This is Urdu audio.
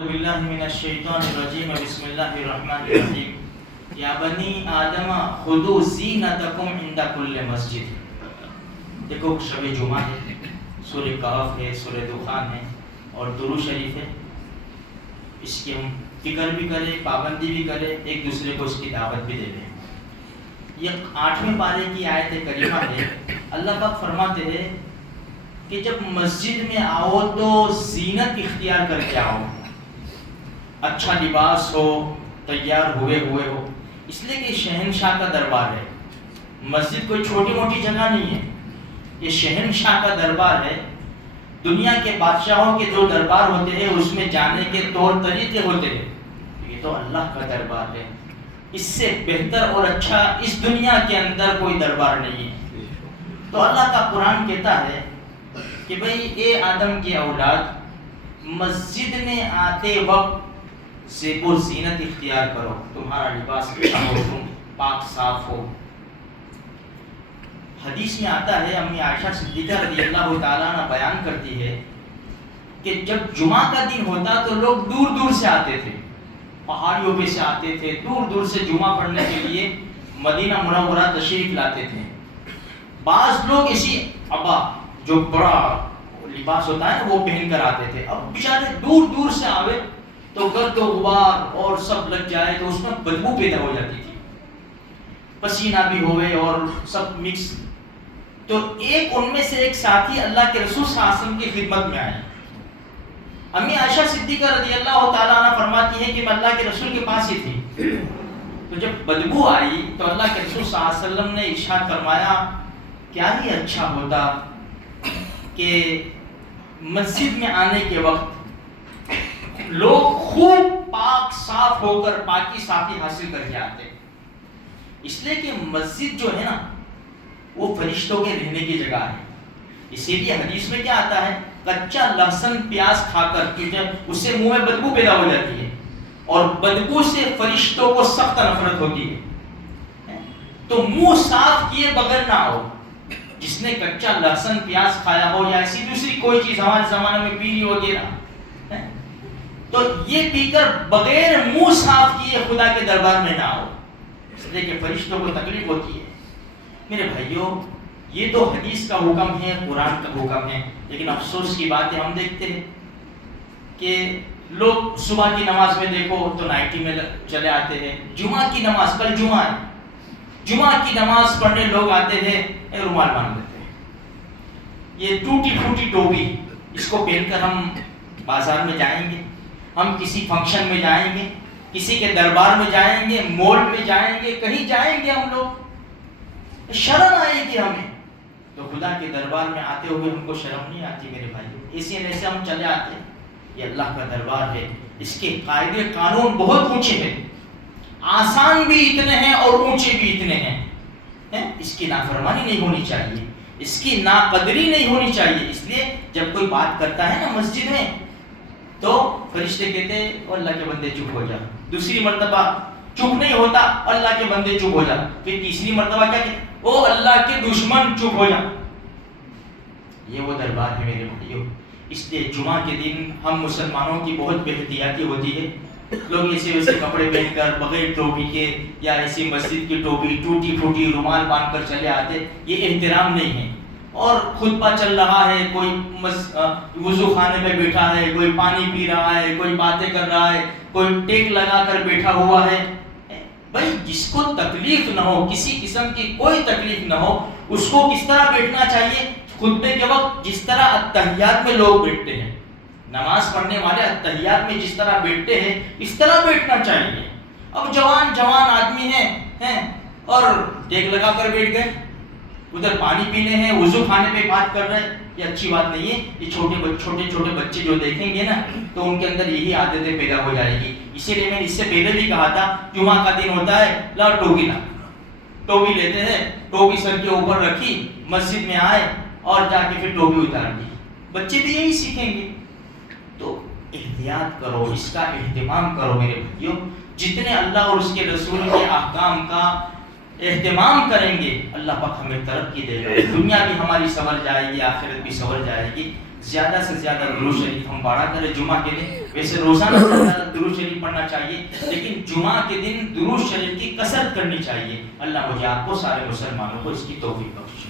باللہ من الشیطان الرجیم بسم اللہ الرحمن الرحیم یا بنی آدم خذوا زینتکم عند کل مسجد۔ دیکھو شب جمعہ ہے، سورہ کہف ہے، سورہ دخان ہے اور درود شریف ہے، اس کی ہم فکر بھی کریں، پابندی بھی کریں، ایک دوسرے کو اس کی دعوت بھی دے دیں۔ یہ 8ویں پارے کی آیت کریمہ ہے۔ اللہ پاک فرماتے ہیں کہ جب مسجد میں آؤ تو زینت اختیار کر کے آؤ، اچھا لباس ہو، تیار ہوئے ہو، اس لیے کہ شہنشاہ کا دربار ہے۔ مسجد کوئی چھوٹی موٹی جگہ نہیں ہے، یہ شہنشاہ کا دربار ہے۔ دنیا کے بادشاہوں کے جو دربار ہوتے ہیں اس میں جانے کے طور طریقے ہوتے ہیں، یہ تو اللہ کا دربار ہے، اس سے بہتر اور اچھا اس دنیا کے اندر کوئی دربار نہیں ہے۔ تو اللہ کا قرآن کہتا ہے کہ بھئی اے آدم کی اولاد، مسجد میں آتے وقت زیب و زینت اختیار کرو، تمہارا لباس اچھا ہو، تم پاک صاف ہو۔ حدیث میں آتا ہے، امی عائشہ صدیقہ رضی اللہ تعالیٰ عنہ بیان کرتی ہے کہ جب جمعہ کا دن ہوتا تو لوگ دور دور سے آتے تھے، پہاڑیوں پہ سے آتے تھے، دور دور سے جمعہ پڑھنے کے لیے مدینہ منورہ تشریف لاتے تھے۔ بعض لوگ اسی عبا جو بڑا لباس ہوتا ہے وہ پہن کر آتے تھے۔ اب بیچارے دور دور سے آوے تو گرد و غبار اور سب لگ جائے تو اس میں بدبو پیدا ہو جاتی تھی، پسینہ بھی ہوئے اور سب مکس۔ تو ان میں سے ایک ساتھی اللہ کے رسول صلی اللہ علیہ وسلم کی خدمت میں آئے۔ امی عائشہ صدیقہ رضی اللہ تعالیٰ عنہ فرماتی ہے کہ میں اللہ کے رسول کے پاس ہی تھی، تو جب بدبو آئی تو اللہ کے رسول صلی اللہ علیہ وسلم نے ارشاد فرمایا، کیا ہی اچھا ہوتا کہ مسجد میں آنے کے وقت لوگ خوب پاک صاف ہو کر پاکی صافی حاصل کر کے آتے، اس لیے کہ مسجد جو ہے نا وہ فرشتوں کے رہنے کی جگہ ہے۔ اسی لیے حدیث میں کیا آتا ہے، کچا لہسن پیاز کھا کر کیونکہ اس سے منہ میں بدبو پیدا ہو جاتی ہے اور بدبو سے فرشتوں کو سخت نفرت ہوتی ہے، تو منہ صاف کیے بغیر نہ آؤ۔ جس نے کچا لہسن پیاز کھایا ہو یا ایسی دوسری کوئی چیز ہمارے زمانے میں پی لی وغیرہ، تو یہ پی کر بغیر منہ صاف کیے خدا کے دربار میں نہ آؤ، اس لیے کہ فرشتوں کو تکلیف ہوتی ہے۔ میرے بھائیوں، یہ تو حدیث کا حکم ہے، قرآن کا حکم ہے، لیکن افسوس کی بات ہے ہم دیکھتے ہیں کہ لوگ صبح کی نماز میں دیکھو تو نائٹی میں چلے آتے ہیں، جمعہ کی نماز، کل جمعہ ہے، جمعہ کی نماز پڑھنے لوگ آتے ہیں رومال باندھ لیتے ہیں، یہ ٹوٹی پھوٹی ٹوپی، اس کو پہن کر ہم بازار میں جائیں گے، ہم کسی فنکشن میں جائیں گے، کسی کے دربار میں جائیں گے، مول میں جائیں گے، کہیں جائیں گے، ہم لوگ شرم آئے گی ہمیں، تو خدا کے دربار میں آتے ہوئے ہم کو شرم نہیں آتی میرے بھائیوں، اسی وجہ سے ہم چلے آتے ہیں۔ یہ اللہ کا دربار ہے، اس کے قاعدے قانون بہت اونچے ہیں، آسان بھی اتنے ہیں اور اونچے بھی اتنے ہیں، اس کی نافرمانی نہیں ہونی چاہیے، اس کی ناقدری نہیں ہونی چاہیے۔ اس لیے جب کوئی بات کرتا ہے نا مسجد میں تو فرشتے کہتے ہیں او اللہ کے بندے چپ ہو جا، دوسری مرتبہ چپ نہیں ہوتا، اللہ کے بندے چپ ہو جا، پھر تیسری مرتبہ کیا کہتے او اللہ کے دشمن چپ ہو جا۔ یہ وہ دربار ہے میرے بھائیوں۔ اس لیے جمعہ کے دن ہم مسلمانوں کی بہت بے احتیاطی ہوتی ہے، لوگ ایسے ویسے کپڑے پہن کر بغیر ٹوپی کے یا ایسی مسجد کی ٹوپی ٹوٹی پھوٹی رومال باندھ کر چلے آتے، یہ احترام نہیں ہے۔ اور خطبہ چل رہا ہے، کوئی وضو خانے میں بیٹھا ہے، کوئی پانی پی رہا ہے، کوئی باتیں کر رہا ہے، کوئی ٹیک لگا کر بیٹھا ہوا ہے، بھائی جس کو تکلیف نہ ہو، کسی قسم کی کوئی تکلیف نہ ہو، اس کو کس طرح بیٹھنا چاہیے خطبے کے وقت؟ جس طرح اتحیات میں لوگ بیٹھتے ہیں، نماز پڑھنے والے اتحیات میں جس طرح بیٹھتے ہیں اس طرح بیٹھنا چاہیے۔ اب جوان آدمی ہیں اور ٹیک لگا کر بیٹھ گئے، ادھر پانی پینے ہیں، وضو خانے پہ بات کر رہے ہیں، یہ اچھی بات نہیں ہے۔ یہ چھوٹے بچے جو دیکھیں گے نا تو ان کے اندر یہی عادتیں پیدا ہو جائے گی۔ اسی لیے میں نے اس سے پہلے بھی کہا تھا، جمعہ کا دن ہوتا ہے، لاؤ ٹوپی لا، ٹوپی لیتے ہیں، ٹوپی سر کے اوپر رکھی، مسجد میں آئے اور جا کے پھر ٹوپی اتار دی، بچے بھی یہی سیکھیں گے۔ تو احتیاط کرو، اس کا اہتمام کرو میرے بھائیوں۔ جتنے اللہ اور اس کے رسول کے احکام کا اہتمام کریں گے اللہ پاک ہمیں ترقی دے گا، دنیا بھی ہماری سنور جائے گی، آخرت بھی سنور جائے گی۔ زیادہ سے زیادہ درود شریف ہم پڑھا کریں جمعہ کے دن۔ ویسے روزانہ درود شریف پڑھنا چاہیے، لیکن جمعہ کے دن درود شریف کی کثرت کرنی چاہیے۔ اللہ مجھے آپ کو سارے مسلمانوں کو اس کی توفیق بخشے۔